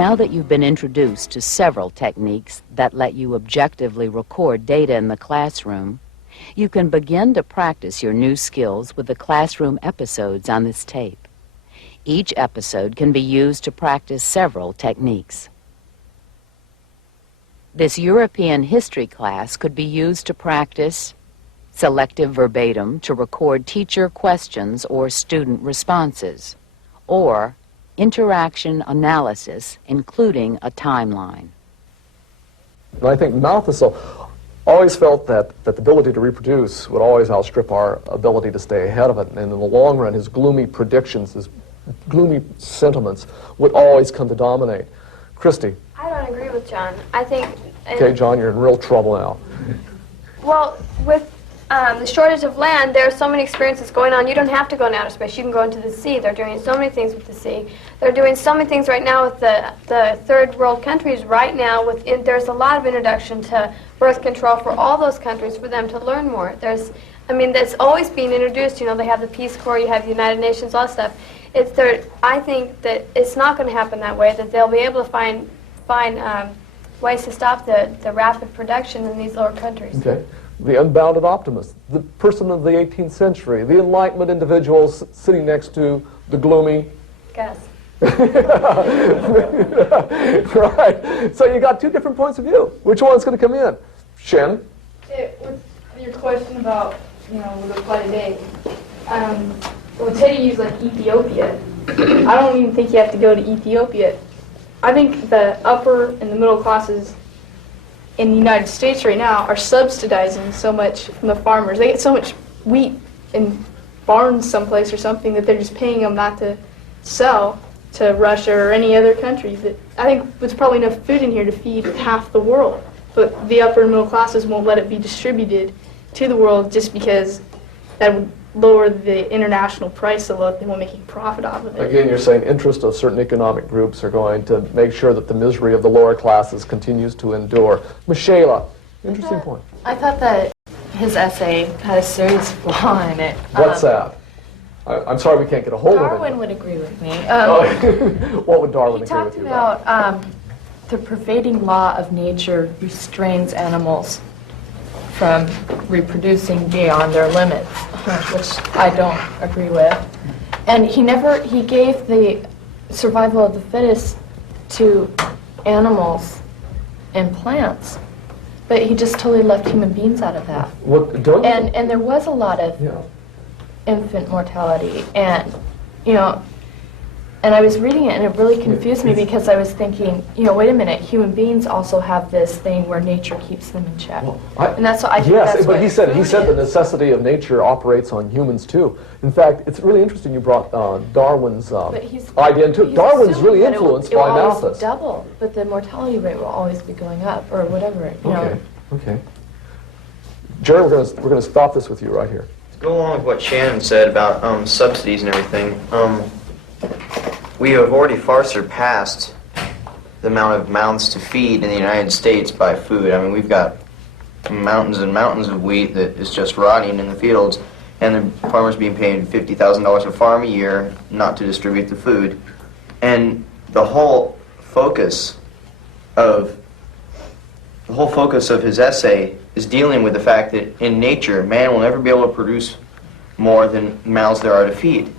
Now that you've been introduced to several techniques that let you objectively record data in the classroom, you can begin to practice your new skills with the classroom episodes on this tape. Each episode can be used to practice several techniques. This European history class could be used to practice selective verbatim to record teacher questions or student responses, or interaction analysis, including a timeline. And I think Malthus always felt that the ability to reproduce would always outstrip our ability to stay ahead of it. And in the long run, his gloomy predictions, his gloomy sentiments would always come to dominate. Christy. I don't agree with John. I think... Okay, John, you're in real trouble now. Well, with the shortage of land, there are so many experiences going on. You don't have to go in outer space. You can go into the sea. They're doing so many things with the sea. They're doing so many things right now with the third world countries right now. There's a lot of introduction to birth control for all those countries for them to learn more. That's always being introduced. You know, they have the Peace Corps, you have the United Nations, all that stuff. I think that it's not going to happen that way, that they'll be able to find ways to stop the rapid production in these lower countries. Okay. The unbounded optimist, the person of the 18th century, the Enlightenment individual sitting next to the gloomy... Gus. Right. So you got two different points of view. Which one's going to come in? Shen? With your question about, would apply today, well, Teddy used like Ethiopia. I don't even think you have to go to Ethiopia. I think the upper and the middle classes in the United States right now are subsidizing so much from the farmers. They get so much wheat in barns someplace or something that they're just paying them not to sell to Russia or any other country. That I think there's probably enough food in here to feed half the world, but the upper and middle classes won't let it be distributed to the world just because that would lower the international price a lot. They won't make a profit off of it. Again, you're saying interests of certain economic groups are going to make sure that the misery of the lower classes continues to endure. Michela, interesting point. I thought that his essay had a serious flaw in it. What's that? I'm sorry we can't get a hold of it. Darwin would agree with me. What would Darwin he agree with talked you about? about the pervading law of nature restrains animals from reproducing beyond their limits, which I don't agree with. And he gave the survival of the fittest to animals and plants, but he just totally left human beings out of that. What, don't you? And there was a lot of infant mortality, and and I was reading it, and it really confused me because I was thinking, wait a minute, human beings also have this thing where nature keeps them in check, and that's what I think. Yes, that's but what he said the necessity of nature operates on humans too. In fact, it's really interesting you brought Darwin's idea into it. Darwin's really influenced by Malthus. Double, but the mortality rate will always be going up, or whatever. Okay. Jerry, we're going to stop this with you right here. To go along with what Shannon said about subsidies and everything. We have already far surpassed the amount of mouths to feed in the United States by food. I mean, we've got mountains and mountains of wheat that is just rotting in the fields, and the farmers being paid $50,000 a farm a year not to distribute the food. And the whole focus of his essay is dealing with the fact that in nature, man will never be able to produce more than mouths there are to feed.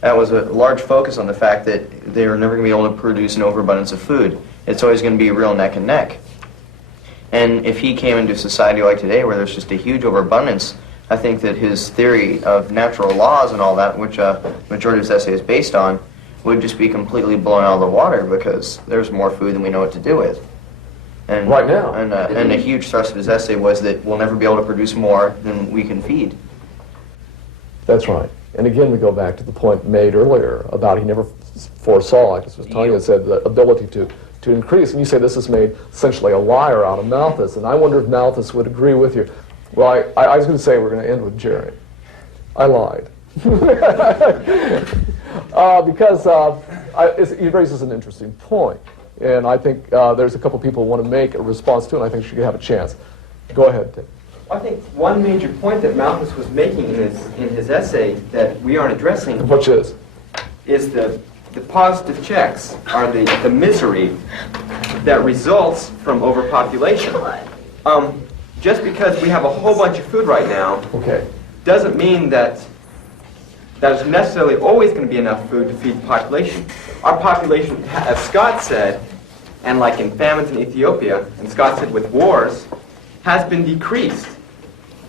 That was a large focus on the fact that they were never going to be able to produce an overabundance of food. It's always going to be a real neck and neck. And if he came into a society like today where there's just a huge overabundance, I think that his theory of natural laws and all that, which majority of his essay is based on, would just be completely blown out of the water because there's more food than we know what to do with. And, right now. And a huge thrust of his essay was that we'll never be able to produce more than we can feed. That's right. And again, we go back to the point made earlier about he never foresaw, like I was telling you, said the ability to increase. And you say this has made essentially a liar out of Malthus. And I wonder if Malthus would agree with you. Well, I was going to say we're going to end with Jerry. I lied. Because he raises an interesting point. And I think there's a couple people who want to make a response to it, and I think she could have a chance. Go ahead, Tim. I think one major point that Malthus was making in his essay that we aren't addressing, which is the the positive checks are the misery that results from overpopulation. Just because we have a whole bunch of food right now Okay. doesn't mean that there's necessarily always going to be enough food to feed the population. Our population, as Scott said, and like in famines in Ethiopia, and Scott said with wars, has been decreased.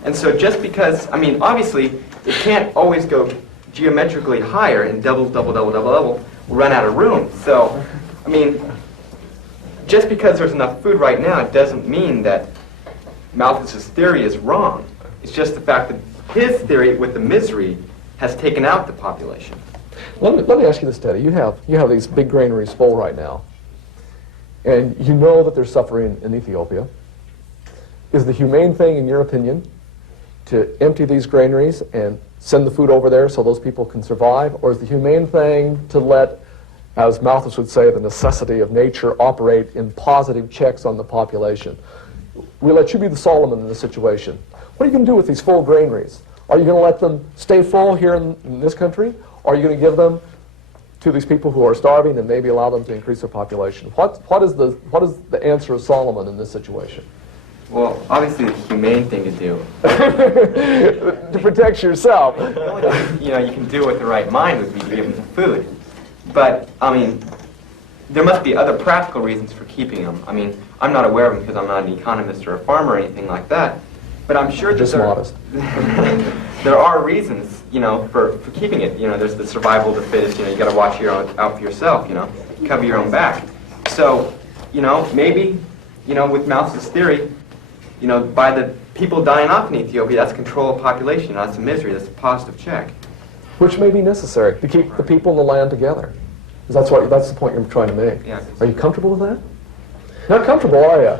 And so just because, I mean, obviously, it can't always go geometrically higher and double, we'll run out of room. So, I mean, just because there's enough food right now doesn't mean that Malthus's theory is wrong. It's just the fact that his theory with the misery has taken out the population. Let me ask you this, Teddy. You have these big granaries full right now, and you know that they're suffering in Ethiopia. Is the humane thing, in your opinion, to empty these granaries and send the food over there so those people can survive? Or is the humane thing to let, as Malthus would say, the necessity of nature operate in positive checks on the population? We let you be the Solomon in this situation. What are you going to do with these full granaries? Are you going to let them stay full here in this country? Or are you going to give them to these people who are starving and maybe allow them to increase their population? What is the answer of Solomon in this situation? Well, obviously the humane thing to do. To protect yourself. The only thing, you can do with the right mind would be to give them the food. But, I mean, there must be other practical reasons for keeping them. I mean, I'm not aware of them because I'm not an economist or a farmer or anything like that. But I'm sure that Just modest. there are reasons, for keeping it. There's the survival of the fittest. You got to watch out for yourself. Cover your own back. So, maybe, with Malthus's theory, by the people dying off in Ethiopia, that's control of population. That's a misery. That's a positive check. Which may be necessary to keep the people in the land together. That's the point you're trying to make. Yeah. Are you comfortable with that? Not comfortable, are you?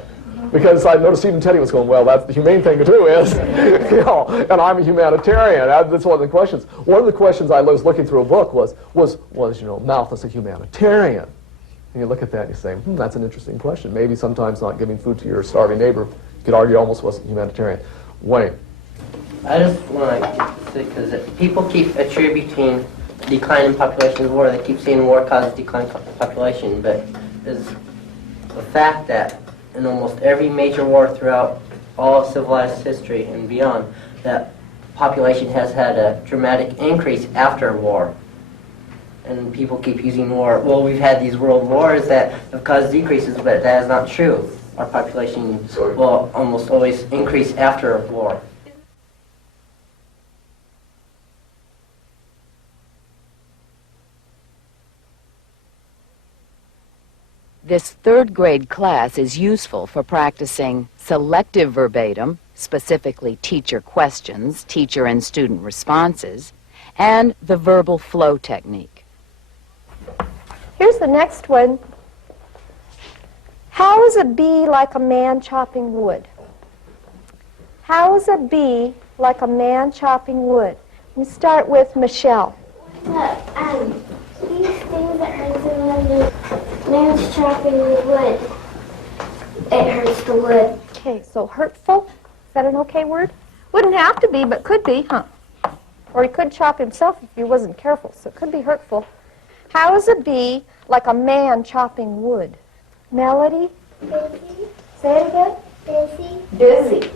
Because I noticed even Teddy was going, well, that's the humane thing to do is, and I'm a humanitarian. That's one of the questions. One of the questions I was looking through a book was Malthus a humanitarian? And you look at that and you say, that's an interesting question. Maybe sometimes not giving food to your starving neighbor, you could argue, almost wasn't humanitarian. Wayne. I just want to say, because people keep attributing decline in population to war. They keep saying war causes decline in population, but it's the fact that in almost every major war throughout all of civilized history and beyond, that population has had a dramatic increase after war. And people keep using war. Well, we've had these world wars that have caused decreases, but that is not true. Our population will almost always increase after war. This third grade class is useful for practicing selective verbatim, specifically teacher questions, teacher and student responses, and the verbal flow technique. Here's the next one. How is a bee like a man chopping wood? How is a bee like a man chopping wood? Let me start with Michelle. These things that hurt when the man's chopping the wood, it hurts the wood. Okay, so hurtful, is that an okay word? Wouldn't have to be, but could be, huh? Or he could chop himself if he wasn't careful, so it could be hurtful. How is a bee like a man chopping wood? Melody? Busy. Say it again. Busy. Busy.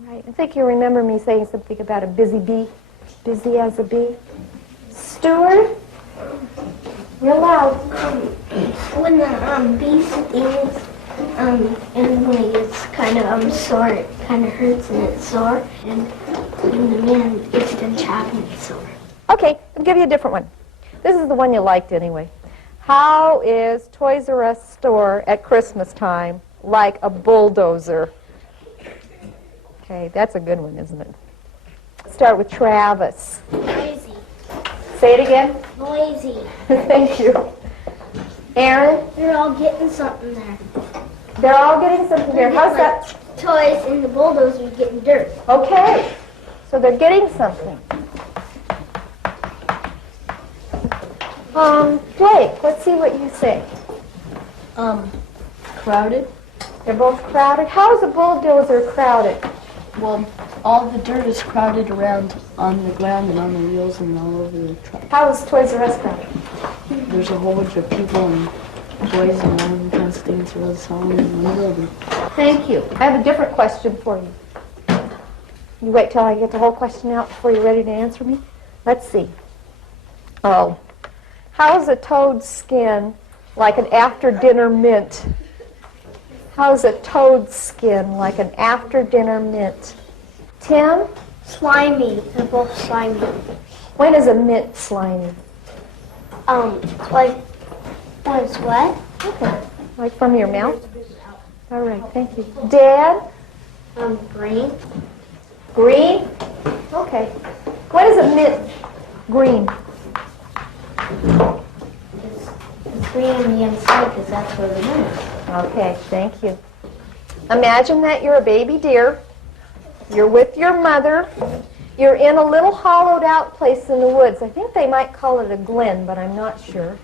Right, I think you remember me saying something about a busy bee. Busy as a bee. Stuart? Real loud. When the bee stings, and when it gets kind of sore, it kind of hurts and it's sore. And when the man gets done chopping, it's sore. Okay, I'll give you a different one. This is the one you liked anyway. How is Toys R Us store at Christmas time like a bulldozer? Okay, that's a good one, isn't it? Start with Travis. Noisy. Say it again. Noisy. Thank you. Aaron? They're all getting something there. They're all getting something there. How's that? Toys and the bulldozer's getting dirt. Okay, so they're getting something. Blake, let's see what you say. Crowded? They're both crowded. How is a bulldozer crowded? Well, all the dirt is crowded around on the ground and on the wheels and all over the truck. How is Toys R Us crowded? There's a whole bunch of people and boys and all them kinds of things around the song in one building. Thank you. I have a different question for you. You wait till I get the whole question out before you're ready to answer me? Let's see. Oh, how is a toad's skin like an after-dinner mint? How is a toad's skin like an after-dinner mint? Tim? Slimy. They're both slimy. When is a mint slimy? Like when it's wet. Okay. Like from your mouth? All right, thank you. Dad? Green. Green? Okay. What is a mint green? It's green on the inside because that's where the mint is. Okay, thank you. Imagine that you're a baby deer. You're with your mother. You're in a little hollowed out place in the woods. I think they might call it a glen, but I'm not sure.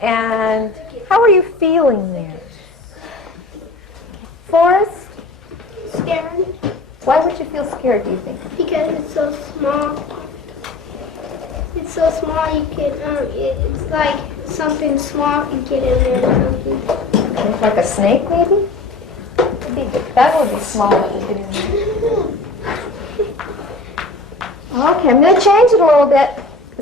And how are you feeling there? Forrest? Scared Why would you feel scared, do you think? because it's so small. It's so small you can. It's like something small can get in there or something. Like a snake, maybe? That would be small enough to get in there. Okay, I'm going to change it a little bit.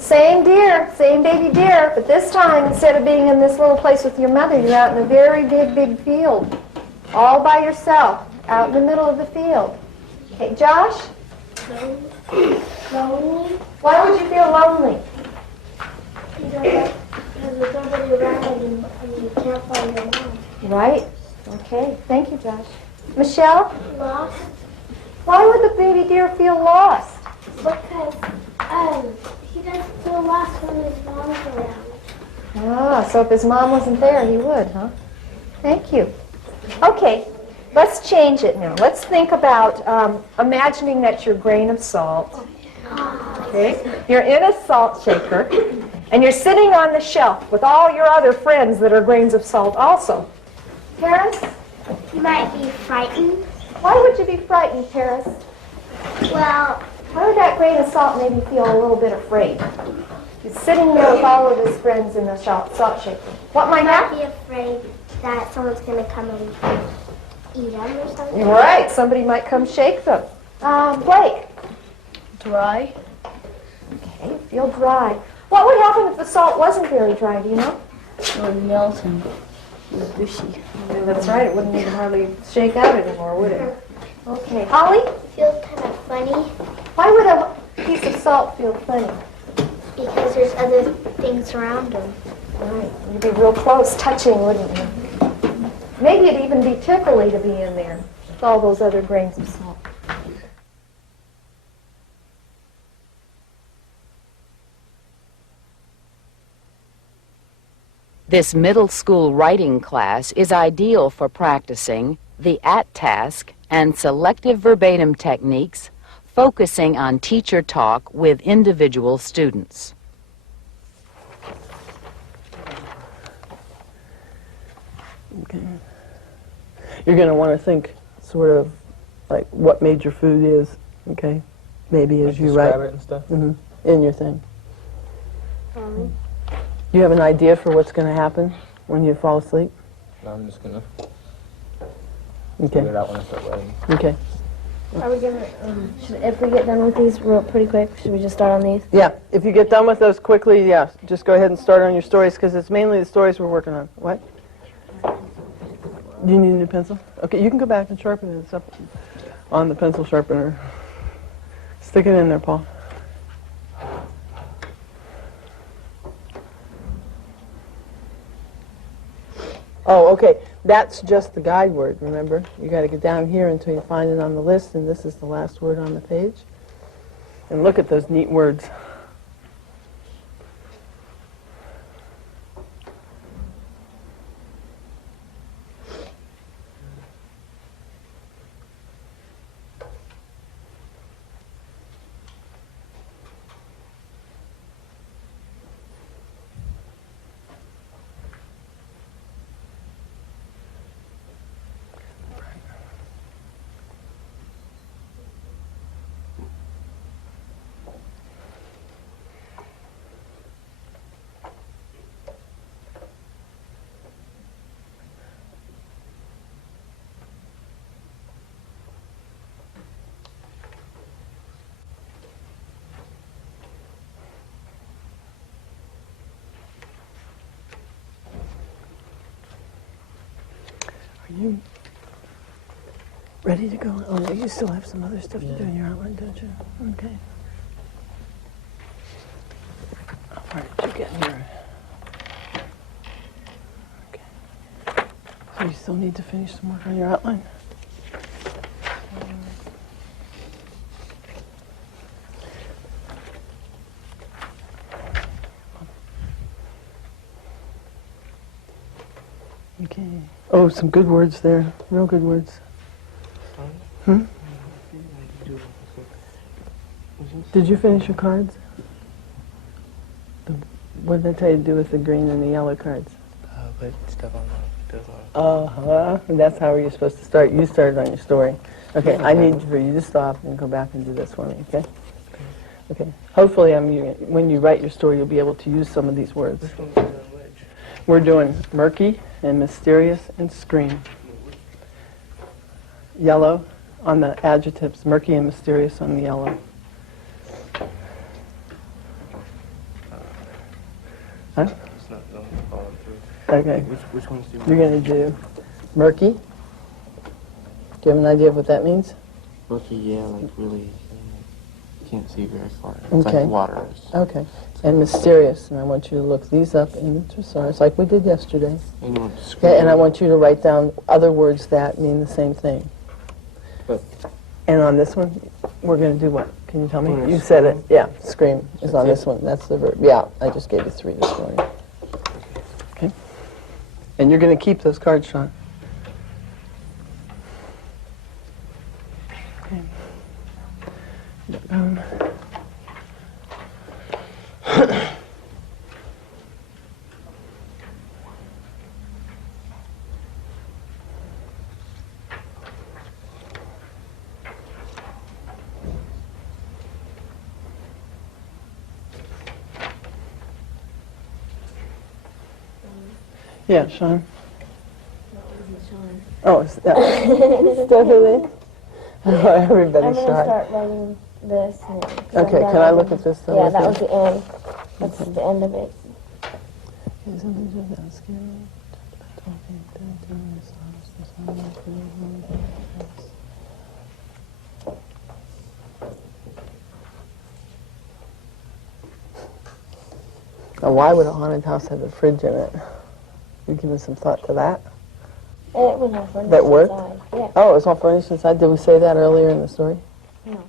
Same deer, same baby deer, but this time, instead of being in this little place with your mother, you're out in a very big, big field. All by yourself, out in the middle of the field. Okay, Josh? Lonely Why would you feel lonely? because there's nobody around and you can't find your mom. Right. Okay, thank you, Josh. Michelle? Lost Why would the baby deer feel lost? because he doesn't feel lost when his mom's around. Ah, so if his mom wasn't there, he would, huh? Thank you. Okay, let's change it now. Let's think about imagining that you're a grain of salt. Okay? You're in a salt shaker, and you're sitting on the shelf with all your other friends that are grains of salt also. Paris, You might be frightened. why would you be frightened, Paris? Well, Why would that grain of salt make you feel a little bit afraid? He's sitting there with all of his friends in the salt shaker. What might you might happen? be afraid that someone's going to come and eat them or something. Right, somebody might come shake them. Blake. Dry. Okay, feel dry. What would happen if the salt wasn't very dry, do you know? It would melt and be gushy. That's right, it wouldn't even hardly shake out anymore, would it? Okay, Holly, It feels kind of funny why would a piece of salt feel funny? because there's other things around them. Right, you'd be real close touching, wouldn't you? Maybe it'd even be tickly to be in there with all those other grains of salt. This middle school writing class is ideal for practicing the at task and selective verbatim techniques, focusing on teacher talk with individual students. Okay. You're going to want to think sort of like what major food is, okay? Maybe as you write it and stuff. In your thing. You have an idea for what's going to happen when you fall asleep? No, I'm just gonna Okay. figure it out when I start writing. Okay. Are we gonna, if we get done with these real pretty quick, should we just start on these? Yeah, if you get done with those quickly, yeah, just go ahead and start on your stories because it's mainly the stories we're working on. What? Do you need a new pencil? Okay, you can go back and sharpen it. It's up on the pencil sharpener. Stick it in there, Paul. Oh, okay. That's just the guide word, remember? You got to get down here until you find it on the list, and this is the last word on the page. And look at those neat words. Are you ready to go? Oh, no, you still have some other stuff to do in your outline, don't you? Okay. How far did you get in your... Okay. So you still need to finish some work on your outline? Okay. Oh, some good words there. Real good words. Hmm? Did you finish your cards? What did I tell you to do with the green and the yellow cards? Put stuff on those That's how you're supposed to start. You started on your story. Okay, I need for you to stop and go back and do this for me, okay? Okay. Hopefully, when you write your story, you'll be able to use some of these words. Which one's the wedge? We're doing murky and mysterious and scream. Yellow on the adjectives, murky and mysterious on the yellow. Huh? It's not following through. Okay. Which ones do you You're going to do murky. Do you have an idea of what that means? Murky, yeah, like really, you can't see very far. It's Okay. like water. Okay. And mysterious. And I want you to look these up in the thesaurus like we did yesterday. And you want to scream. Okay, and I want you to write down other words that mean the same thing. But And on this one, we're going to do what? Can you tell me? Scream. You said it. Yeah, scream is on That's this one. That's the verb. Yeah, I just gave you 3 this morning. Okay? And you're going to keep those cards, Sean. Okay. Yeah, Sean. Oh, it's Stephanie. Oh, everybody's I'm going to shy. start writing this. Okay, can I look at this? Then Yeah, with that you? was the end. That's the end of it. Now, why would a haunted house have a fridge in it? You given some thought to that? It was all furnished That worked? inside. Yeah. Oh, it was all furnished inside. Did we say that earlier in the story? No.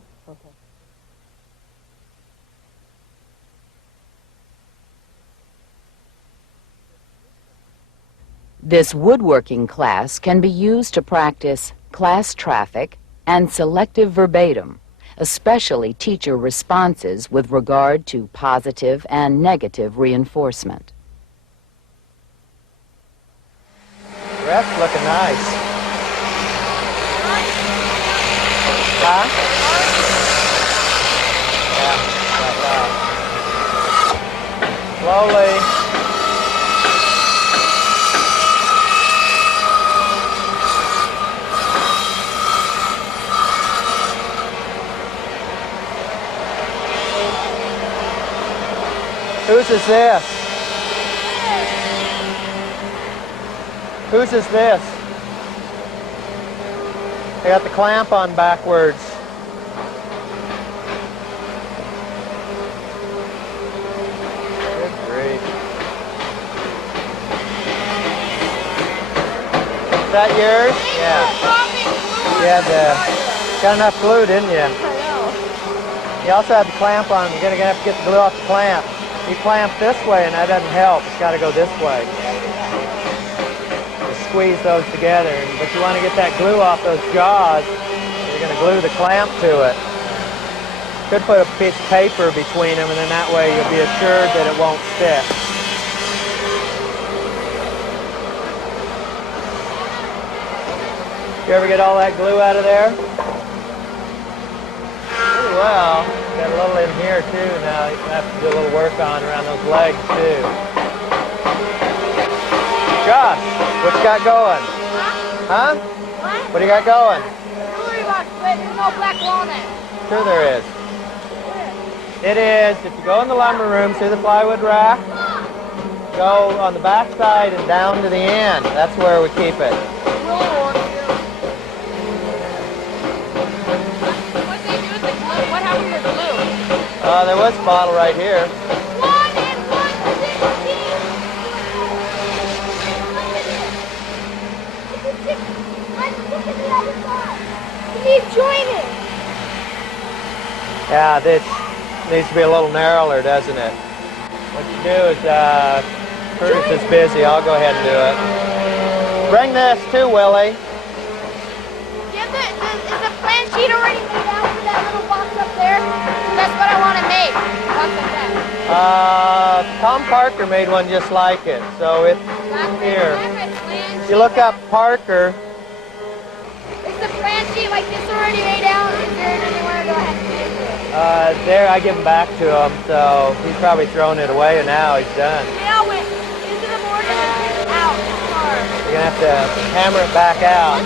This woodworking class can be used to practice class traffic and selective verbatim, especially teacher responses with regard to positive and negative reinforcement. Rest looking nice. Huh? Yeah, slowly. Whose is this? Whose is this? They got the clamp on backwards. Good grief. Is that yours? Yeah. You got enough glue, didn't you? You also had the clamp on. You're going to have to get the glue off the clamp. You clamp this way and that doesn't help. It's got to go this way. Squeeze those together, but you want to get that glue off those jaws. You're going to glue the clamp to it. Could put a piece of paper between them, and then that way you'll be assured that it won't stick. You ever get all that glue out of there? Pretty well. Got a little in here too. Now you have to do a little work on around those legs too. Josh, what you got going? Huh? What? What do you got going? Jewelry box, but there's no black walnut. Sure there is. It is. If you go in the lumber room, see the plywood rack? Go on the back side and down to the end. That's where we keep it. Willow There was a bottle right here. 1 and 1 position, team. Look at it. Let's look at the other side. Keep joining. Yeah, this needs to be a little narrower, doesn't it? What you do is, Curtis is busy. I'll go ahead and do it. Bring this too, Willie. Is the plan sheet already made out for that little box up there? That's what I want to make. Box like that. Tom Parker made one just like it, so it's here. If you look up Parker. Is the plan sheet like this already made out? Is there another one to go ahead and make it? There, I give him back to him, so he's probably thrown it away, and now he's done. Now into the board and out. You're going to have to hammer it back out.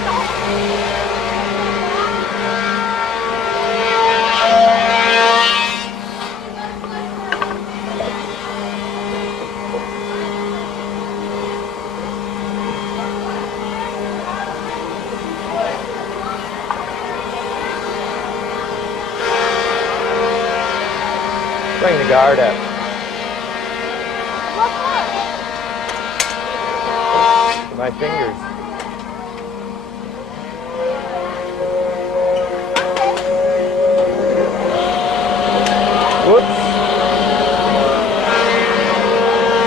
Bring the guard up. My fingers. Whoops.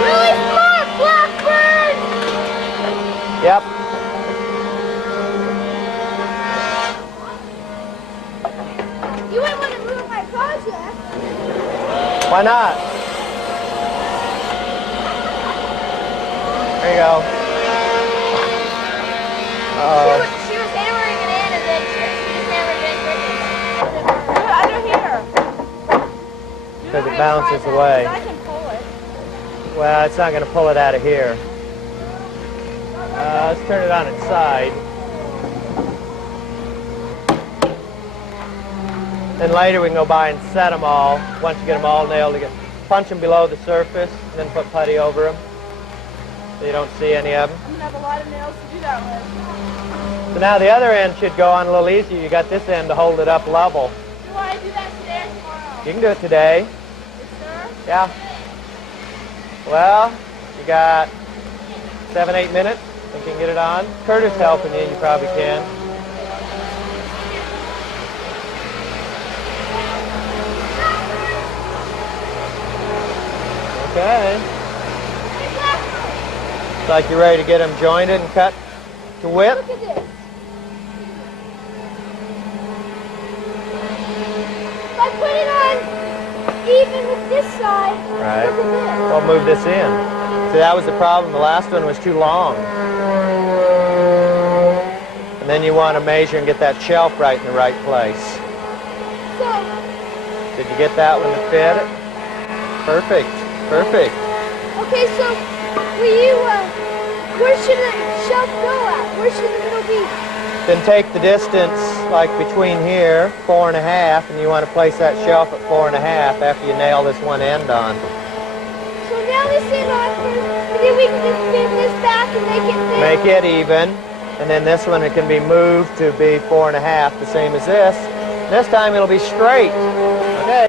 Really smart, Blackbird! Yep. You wouldn't want to ruin my project. Why not? There you go. She was hammering it in and then she just hammered it in quickly. Under here. Because it bounces away. I can pull it. Well, it's not going to pull it out of here. Let's turn it on its side. Then later we can go by and set them all. Once you get them all nailed together, punch them below the surface, and then put putty over them, so you don't see any of them. I'm gonna have a lot of nails to do that with. So now the other end should go on a little easier. You got this end to hold it up level. Do I do that today or tomorrow? You can do it today. Yes, sir? Yeah. Well, you got 7-8 minutes. Think you can get it on? Curtis helping you. You probably can. Okay. Looks like you're ready to get them jointed and cut to width. Look at this. If I put it on even with this side, Right. look at this. We'll move this in. See, that was the problem. The last one was too long. And then you want to measure and get that shelf right in the right place. So, Did you get that one to fit it? Perfect. Perfect. okay, so will you, where should the shelf go at? Where should the middle be? Then take the distance, like between here, 4.5, and you want to place that shelf at 4.5 after you nail this one end on. So now this end on first, and then we can just bend this back and make it fit. Make it even, and then this one it can be moved to be 4.5, the same as this. This time it'll be straight. Okay.